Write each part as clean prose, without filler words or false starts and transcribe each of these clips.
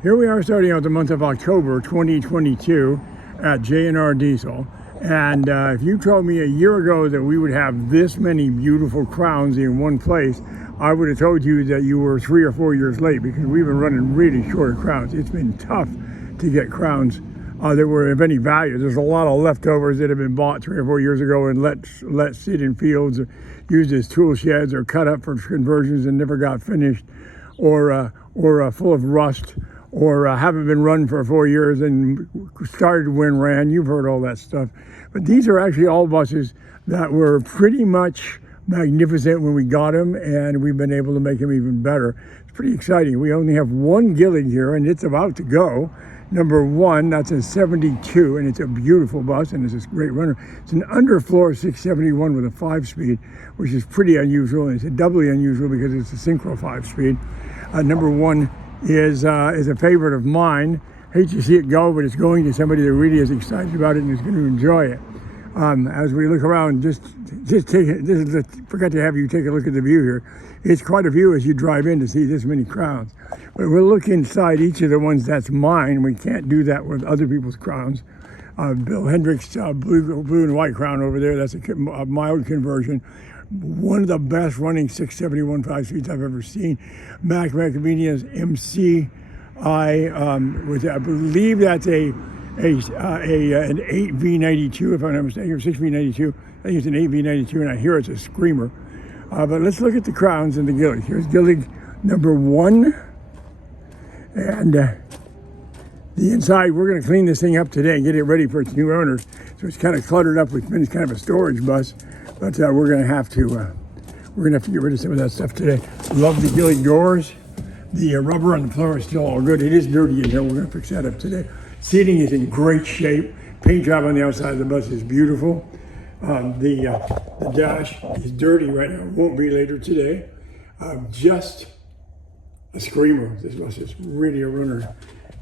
Here we are starting out the month of October 2022 at J&R Diesel. And if you told me a year ago that we would have this many beautiful crowns in one place, I would have told you that you were 3 or 4 years late, because we've been running really short crowns. It's been tough to get crowns that were of any value. There's a lot of leftovers that have been bought 3 or 4 years ago and let sit in fields, or used as tool sheds, or cut up for conversions and never got finished, or full of rust, or haven't been run for 4 years and started when ran. You've heard all that stuff. But these are actually all buses that were pretty much magnificent when we got them, and we've been able to make them even better. It's pretty exciting. We only have one Gillig here, and it's about to go. Number 1, that's a 72, and it's a beautiful bus, and it's a great runner. It's an underfloor 671 with a 5-speed, which is pretty unusual, and it's doubly unusual because it's a synchro 5-speed. Number 1 is a favorite of mine. Hate to see it go, but it's going to somebody that really is excited about it and is going to enjoy it. As we look around, just take it. Forgot to have you take a look at the view here. It's quite a view as you drive in to see this many crowns. But we'll look inside each of the ones that's mine. We can't do that with other people's crowns. Bill Hendrick's blue and white crown over there, that's a mild conversion. One of the best running 671 5-speeds I've ever seen. Mac Macadamia's MCI, I believe that's an 8V92, if I'm not mistaken, or 6V92. I think it's an 8V92, and I hear it's a screamer. But let's look at the crowns and the Gillig. Here's Gillig number 1. And the inside, we're going to clean this thing up today and get it ready for its new owners. So it's kind of cluttered up. It's been kind of a storage bus, but we're going to have to get rid of some of that stuff today. Love the Gillig doors. The rubber on the floor is still all good. It is dirty in here. We're going to fix that up today. Seating is in great shape. Paint job on the outside of the bus is beautiful. The dash is dirty right now. It won't be later today. Just a screamer. This bus is really a runner.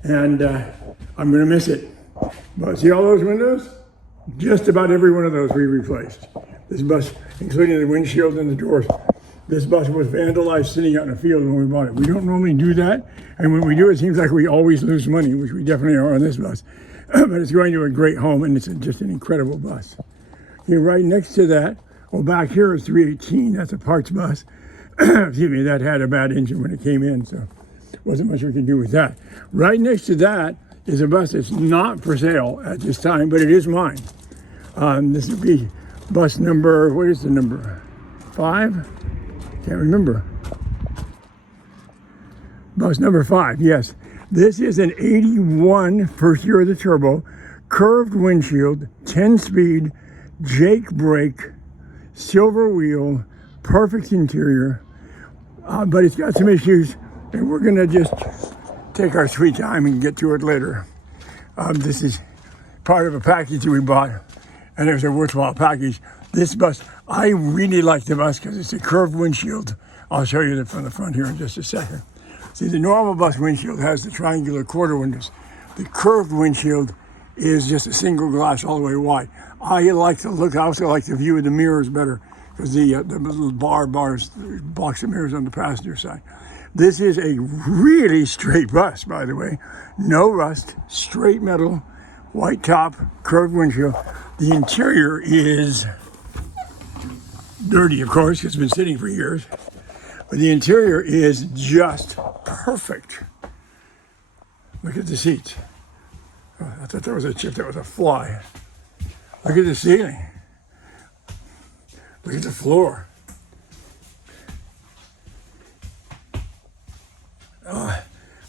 And I'm going to miss it. But see all those windows? Just about every one of those we replaced. This bus, including the windshield and the doors. This bus was vandalized sitting out in a field when we bought it. We don't normally do that. And when we do, it seems like we always lose money, which we definitely are on this bus. But it's going to a great home, and it's just an incredible bus. Okay, right next to that, back here is 318. That's a parts bus. Excuse me, that had a bad engine when it came in, so wasn't much we could do with that. Right next to that is a bus that's not for sale at this time, but it is mine. This would be bus number, what is the number? 5? Can't remember. Bus number 5, yes. This is an 81 first year of the turbo, curved windshield, 10-speed, Jake brake, silver wheel, perfect interior, but it's got some issues, and we're gonna just take our sweet time and get to it later. This is part of a package that we bought, and it was a worthwhile package. This bus, I really like the bus because it's a curved windshield. I'll show you that from the front here in just a second. See, the normal bus windshield has the triangular quarter windows. The curved windshield is just a single glass all the way wide. I like the look. I also like the view of the mirrors better because the little bars blocks the mirrors on the passenger side. This is a really straight bus, by the way. No rust, straight metal, white top, curved windshield. The interior is dirty, of course, because it's been sitting for years. But the interior is just perfect. Look at the seats. Oh, I thought that was a chip, that was a fly. Look at the ceiling. Look at the floor.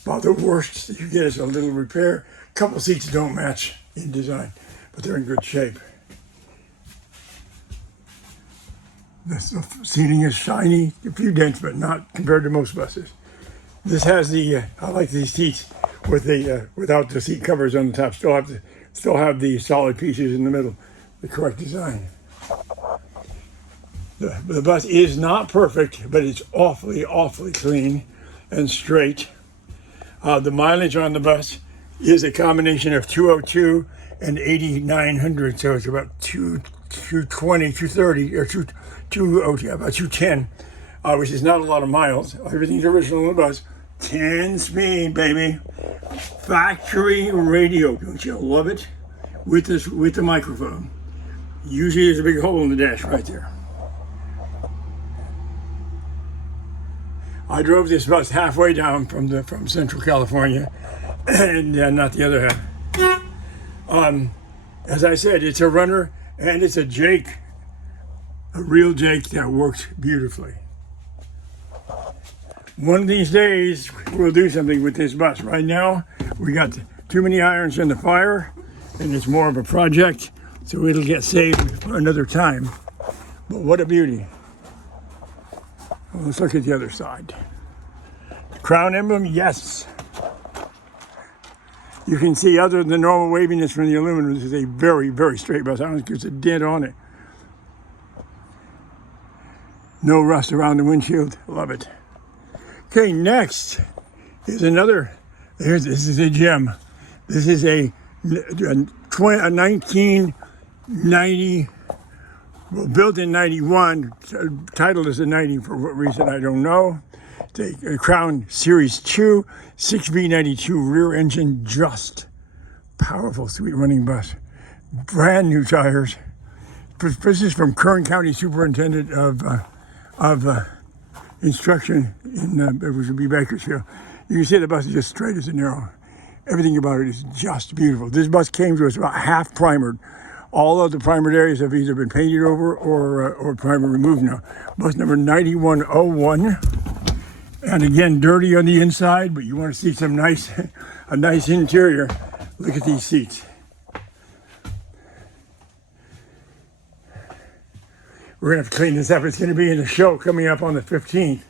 About the worst you get is a little repair. A couple seats don't match in design, but they're in good shape. The seating is shiny, a few dents, but not compared to most buses. This has the, I like these seats with the, without the seat covers on the top. Still have the solid pieces in the middle, the correct design. The bus is not perfect, but it's awfully, awfully clean and straight. The mileage on the bus is a combination of 202 and 8,900, so it's about 220, 230, or 202, about 210, which is not a lot of miles. Everything's original on the bus. 10 speed, baby. factory radio. Don't you love it? With this, with the microphone. Usually there's a big hole in the dash right there. I drove this bus halfway down from Central California, and not the other half. As I said, it's a runner, and it's a Jake, a real Jake that works beautifully. One of these days, we'll do something with this bus. Right now, we got too many irons in the fire, and it's more of a project, so it'll get saved for another time. But what a beauty. Well, let's look at the other side. The crown emblem, yes. You can see, other than the normal waviness from the aluminum, this is a very, very straight bus. I don't think there's a dent on it. No rust around the windshield. Love it. Okay, next is another. This is a gem. This is a 1990, well, built in 91. Titled as a 90 for what reason I don't know. It's a Crown Series 2, 6V92 rear engine, just powerful, sweet running bus. Brand new tires. This is from Kern County Superintendent of Instruction in it would be Bakersfield. You can see the bus is just straight as an arrow. Everything about it is just beautiful. This bus came to us about half primered. All of the primered areas have either been painted over or primer removed now. Bus number 9101. And again, dirty on the inside, but you want to see some nice, a nice interior. Look at these seats. We're gonna have to clean this up. It's gonna be in the show coming up on the 15th.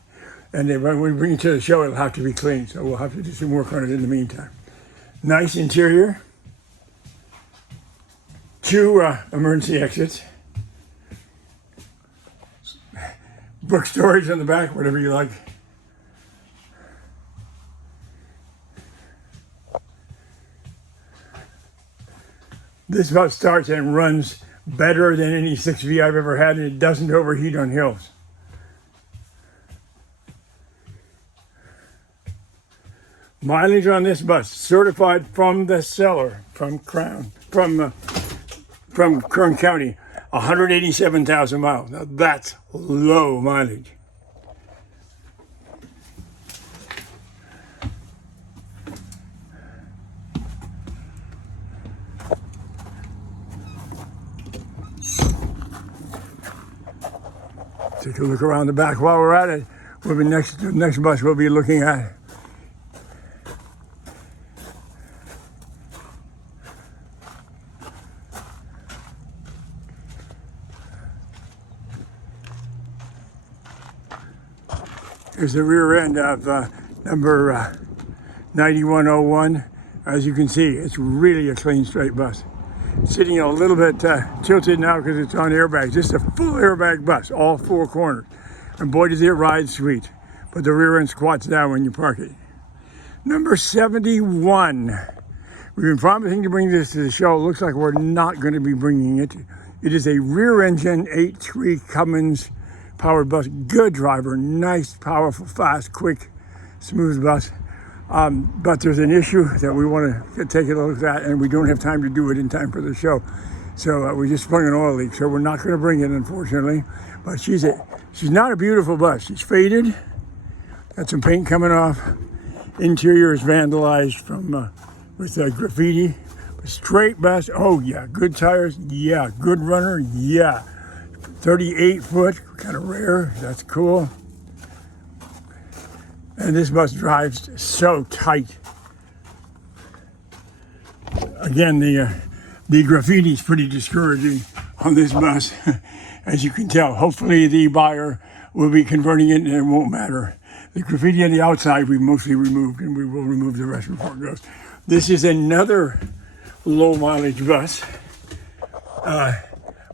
And then when we bring it to the show, it'll have to be cleaned. So we'll have to do some work on it in the meantime. Nice interior. 2 emergency exits. Book storage on the back, whatever you like. This bus starts and runs better than any 6V I've ever had, and it doesn't overheat on hills. Mileage on this bus, certified from the seller, from Kern County, 187,000 miles. Now that's low mileage. Take a look around the back while we're at it. We'll be the next bus we'll be looking at. Here's the rear end of number 9101. As you can see, it's really a clean, straight bus. Sitting a little bit tilted now because it's on airbags. Just a full airbag bus, all 4 corners. And boy, does it ride sweet. But the rear end squats down when you park it. Number 71. We've been promising to bring this to the show. It looks like we're not going to be bringing it. It is a rear engine 8.3 Cummins powered bus. Good driver, nice, powerful, fast, quick, smooth bus. But there's an issue that we want to take a look at, and we don't have time to do it in time for the show. So we just sprung an oil leak, so we're not going to bring it, unfortunately. But she's not a beautiful bus. She's faded. Got some paint coming off. Interior is vandalized from with graffiti. But straight bus. Oh yeah, good tires. Yeah, good runner. Yeah, 38 foot. Kind of rare. That's cool. And this bus drives so tight. Again, the graffiti is pretty discouraging on this bus, as you can tell. Hopefully the buyer will be converting it and it won't matter. The graffiti on the outside we mostly removed, and we will remove the rest before it goes. This is another low mileage bus. Well,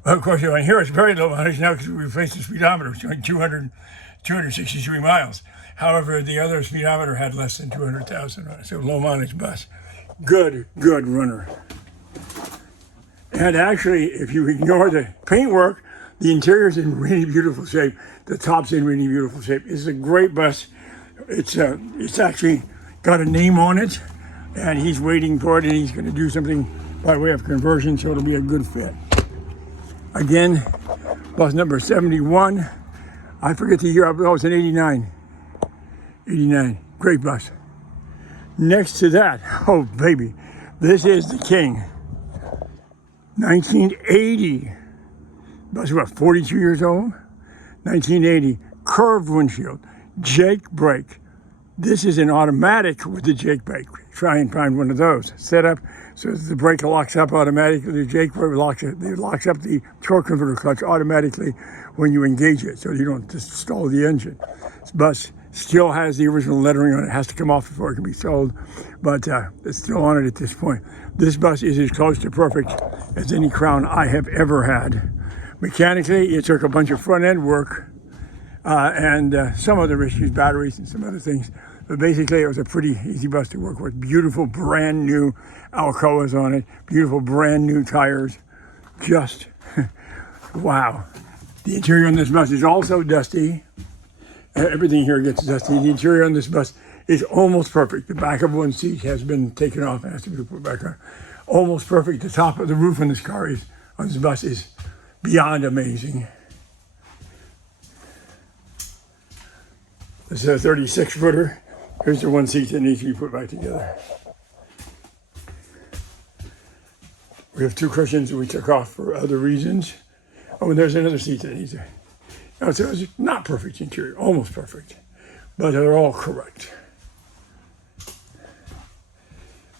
of course, you want to hear it's very low mileage now because we replaced the speedometer. It's going 263 miles. However, the other speedometer had less than 200,000 on it, so low mileage bus. Good runner. And actually, if you ignore the paintwork, the interior's in really beautiful shape. The top's in really beautiful shape. It's a great bus. It's actually got a name on it. and he's waiting for it, and he's going to do something by way of conversion, so it'll be a good fit. Again, bus number 71. I forget the year. Oh, it's an 89. 89. Great bus. Next to that, oh baby, this is the king. 1980. Bus about 42 years old. 1980. Curved windshield. Jake brake. This is an automatic with the Jake brake. Try and find one of those. Set up so the brake locks up automatically. The Jake brake locks up the torque converter clutch automatically when you engage it, so you don't just stall the engine. This bus still has the original lettering on it. It has to come off before it can be sold, but it's still on it at this point. This bus is as close to perfect as any Crown I have ever had. Mechanically, it took a bunch of front end work and some other issues, batteries and some other things. But basically, it was a pretty easy bus to work with. Beautiful brand new Alcoas on it. Beautiful brand new tires. Just wow. The interior on this bus is also dusty. Everything here gets dusty. The interior on this bus is almost perfect. The back of one seat has been taken off and has to be put back on. Almost perfect. The top of the roof on this bus is beyond amazing. This is a 36-footer. Here's the one seat that needs to be put back together. We have two cushions that we took off for other reasons. Oh, and there's another seat that needs to. So it's not perfect interior, almost perfect, but they're all correct.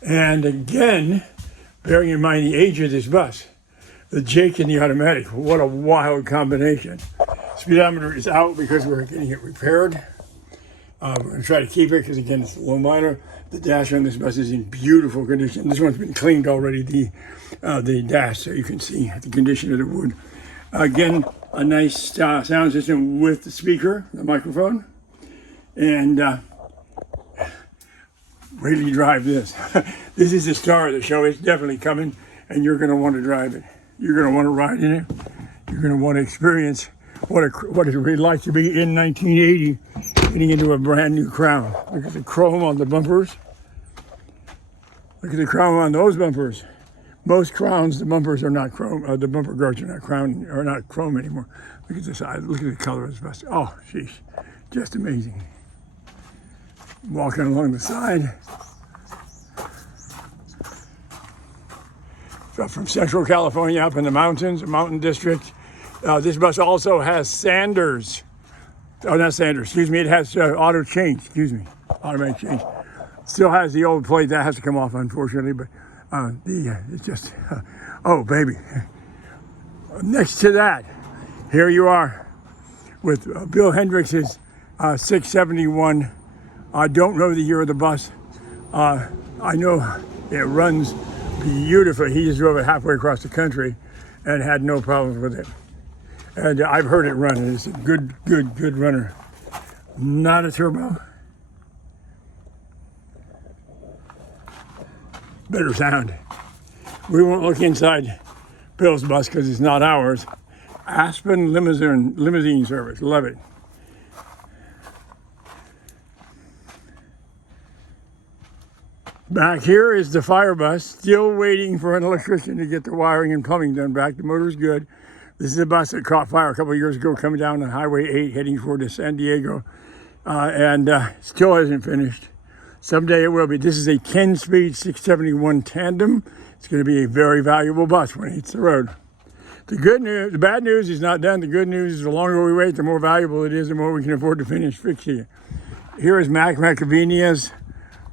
And again, bearing in mind the age of this bus, the Jake and the automatic, what a wild combination. Speedometer is out because we're getting it repaired. We're going to try to keep it because, again, it's a low minor. The dash on this bus is in beautiful condition. This one's been cleaned already, the dash, so you can see the condition of the wood. Again, a nice sound system with the speaker, the microphone, and really drive this. This is the star of the show. It's definitely coming, and you're going to want to drive it. You're going to want to ride in it. You're going to want to experience what it really like to be in 1980, getting into a brand new Crown. Look at the chrome on the bumpers. Look at the chrome on those bumpers. Most Crowns, the bumpers are not chrome. The bumper guards are not chrome anymore. Look at the side. Look at the color of this bus. Oh, sheesh, just amazing. Walking along the side. So from Central California up in the mountains, the Mountain District. This bus also has Sanders. Oh, not Sanders, excuse me. It has auto change, automatic change. Still has the old plate. That has to come off, unfortunately, but it's just, oh, baby. Next to that, here you are with Bill Hendricks's 671. I don't know the year of the bus. I know it runs beautifully. He just drove it halfway across the country and had no problems with it. And I've heard it run, and it's a good runner. Not a turbo. Better sound. We won't look inside Bill's bus because it's not ours. Aspen limousine service. Love it. Back here is the fire bus, still waiting for an electrician to get the wiring and plumbing done back. The motor's good. This is a bus that caught fire a couple of years ago coming down on Highway 8 heading toward San Diego and still hasn't finished. Someday it will be. This is a 10-speed 671 tandem. It's going to be a very valuable bus when it hits the road. The bad news is not done. The good news is the longer we wait, the more valuable it is, the more we can afford to finish fixing it. Here is Mac Macavinia's,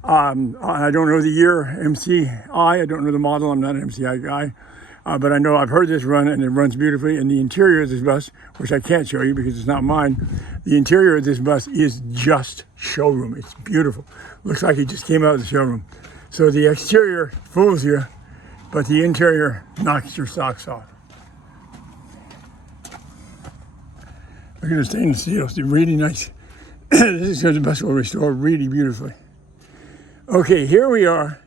I don't know the year, MCI. I don't know the model. I'm not an MCI guy. But I know I've heard this run, and it runs beautifully. And the interior of this bus, which I can't show you because it's not mine, the interior of this bus is just showroom. It's beautiful. Looks like it just came out of the showroom. So the exterior fools you, but the interior knocks your socks off. Look at the stainless steel. It's really nice. This is because the bus will restore really beautifully. Okay, here we are,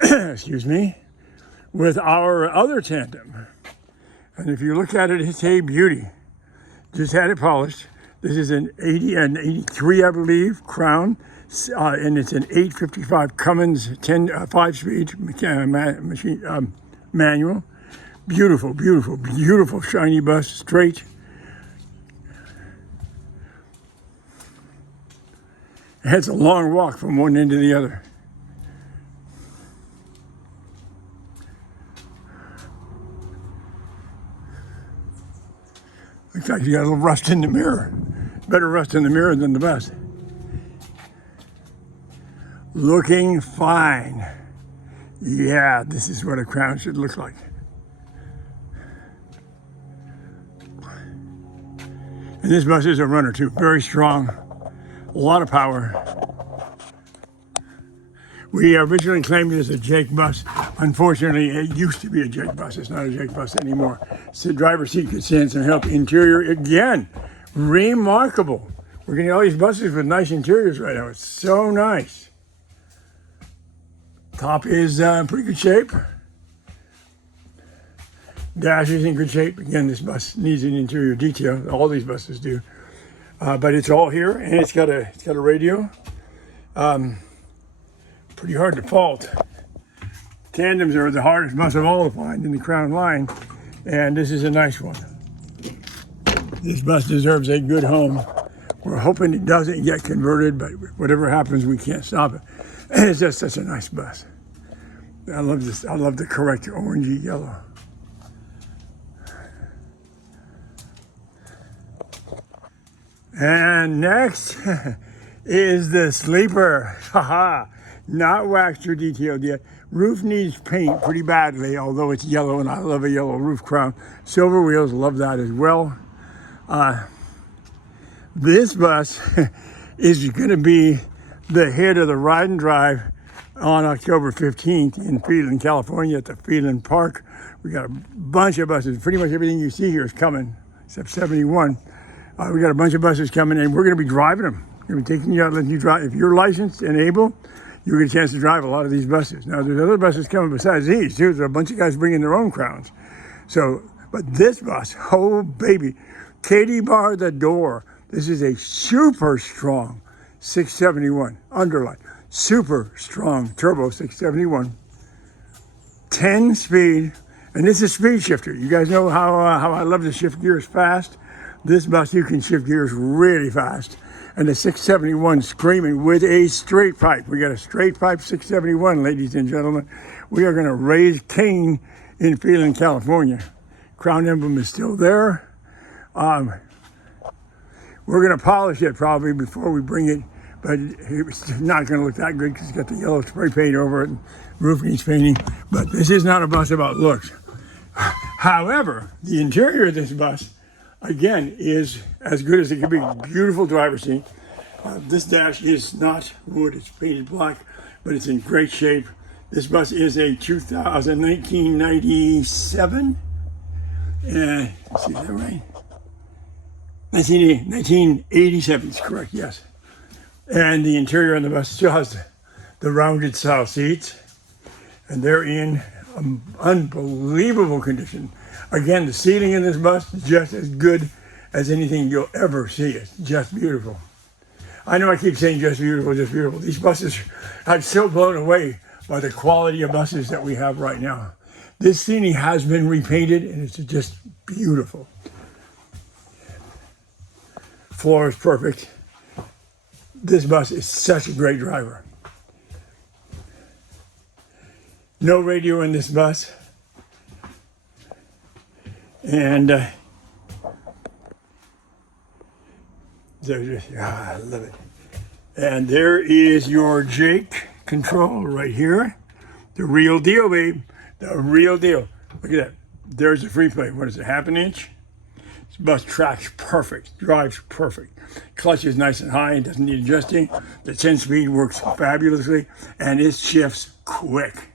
excuse me, with our other tandem. And if you look at it, it's a beauty. Just had it polished. This is an 83, I believe, Crown And it's an 855 Cummins 5-speed machine manual. Beautiful, beautiful, beautiful shiny bus, straight. It's a long walk from one end to the other. Looks like you got a little rust in the mirror. Better rust in the mirror than the bus. Looking fine. Yeah, this is what a Crown should look like. And this bus is a runner too, very strong, a lot of power. We originally claimed it as a Jake bus. Unfortunately, it used to be a Jake bus. It's not a Jake bus anymore. So the driver's seat could stand some help. Interior, again, remarkable. We're getting all these buses with nice interiors right now. It's so nice. Top is in pretty good shape. Dash is in good shape. Again, this bus needs an interior detail. All these buses do. But it's all here, and it's got a radio. Pretty hard to fault. Tandems are the hardest bus of all to find in the Crown line, and this is a nice one. This bus deserves a good home. We're hoping it doesn't get converted, but whatever happens, we can't stop it. It's just such a nice bus. I love this. I love the correct orangey yellow. And next is the sleeper. Haha, not waxed or detailed yet. Roof needs paint pretty badly, although it's yellow, and I love a yellow roof crown. Silver wheels, love that as well. This bus is going to be the hit of the Ride and Drive on October 15th in Phelan, California at the Phelan Park. We got a bunch of buses. Pretty much everything you see here is coming, except 71. We got a bunch of buses coming, and we're going to be driving them. We're going to be taking you out, letting you drive. If you're licensed and able, you get a chance to drive a lot of these buses. Now, there's other buses coming besides these, too. There's a bunch of guys bringing their own crowns. So, but this bus, oh, baby, Katie bar the door. This is a super strong 671, underline, super strong turbo 671, 10 speed, and this is speed shifter. You guys know how I love to shift gears fast. This bus, you can shift gears really fast. And the 671 screaming with a straight pipe. We got a straight pipe 671, ladies and gentlemen. We are going to raise Cain in Phelan, California. Crown emblem is still there. We're going to polish it probably before we bring it, but it's not going to look that good because it's got the yellow spray paint over it and roof needs painting. But this is not a bus about looks. However, the interior of this bus, again, is as good as it can be. Beautiful driver's seat. This dash is not wood, it's painted black, but it's in great shape. This bus is a 1997. Let's see, is that right? 1987 is correct, yes. And the interior on the bus still has the rounded style seats, and they're in unbelievable condition. Again, the seating in this bus is just as good as anything you'll ever see. It's just beautiful. I know I keep saying just beautiful, just beautiful. These buses, I'm so blown away by the quality of buses that we have right now. This seating has been repainted, and it's just beautiful. Floor is perfect. This bus is such a great driver. No radio in this bus. And I love it. And there is your Jake control right here. The real deal, babe. The real deal. Look at that. There's the free play. What is it, half an inch? This bus tracks perfect, drives perfect. Clutch is nice and high and doesn't need adjusting. The 10 speed works fabulously and it shifts quick.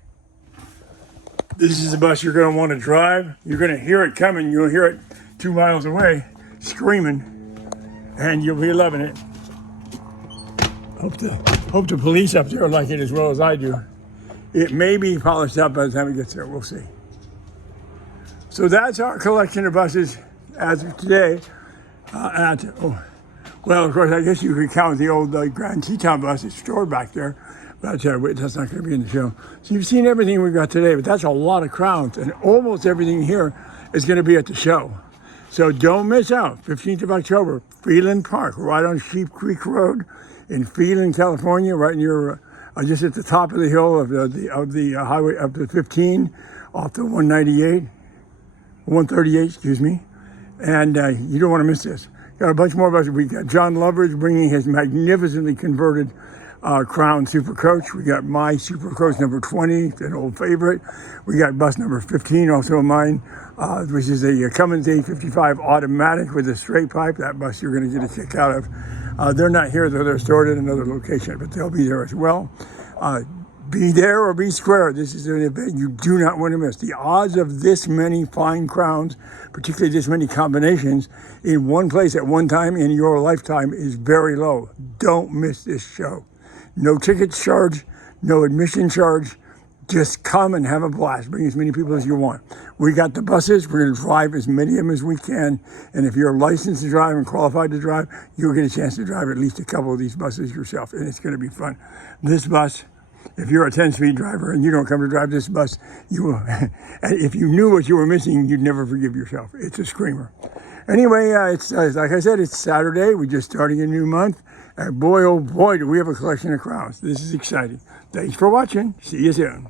This is the bus you're going to want to drive. You're going to hear it coming. You'll hear it 2 miles away screaming, and you'll be loving it. Hope the police up there like it as well as I do. It may be polished up by the time it gets there. We'll see. So that's our collection of buses as of today at Well, of course, I guess you could count the old Grand Teton bus that's stored back there. But that's not going to be in the show. So you've seen everything we've got today, but that's a lot of crowns. And almost everything here is going to be at the show. So don't miss out. 15th of October, Phelan Park, right on Sheep Creek Road in Phelan, California, right near, just at the top of the hill of the highway, of the 15, off the 138, excuse me. And you don't want to miss this. Got a bunch more buses. We got John Loveridge bringing his magnificently converted Crown Super Coach. We got my Super Coach number 20, an old favorite. We got bus number 15, also mine, which is a Cummins 855 automatic with a straight pipe. That bus you're going to get a kick out of. They're not here, though. They're stored at another location, but they'll be there as well. Be there or be square. This is an event you do not want to miss. The odds of this many fine crowns, particularly this many combinations, in one place at one time in your lifetime is very low. Don't miss this show. No ticket charge, no admission charge. Just come and have a blast. Bring as many people as you want. We got the buses. We're going to drive as many of them as we can. And if you're licensed to drive and qualified to drive, you'll get a chance to drive at least a couple of these buses yourself. And it's going to be fun. This bus, if you're a 10-speed driver and you don't come to drive this bus, you will. If you knew what you were missing, you'd never forgive yourself. It's a screamer. Anyway, it's like I said, it's Saturday. We're just starting a new month. And boy, oh boy, do we have a collection of crowns. This is exciting. Thanks for watching. See you soon.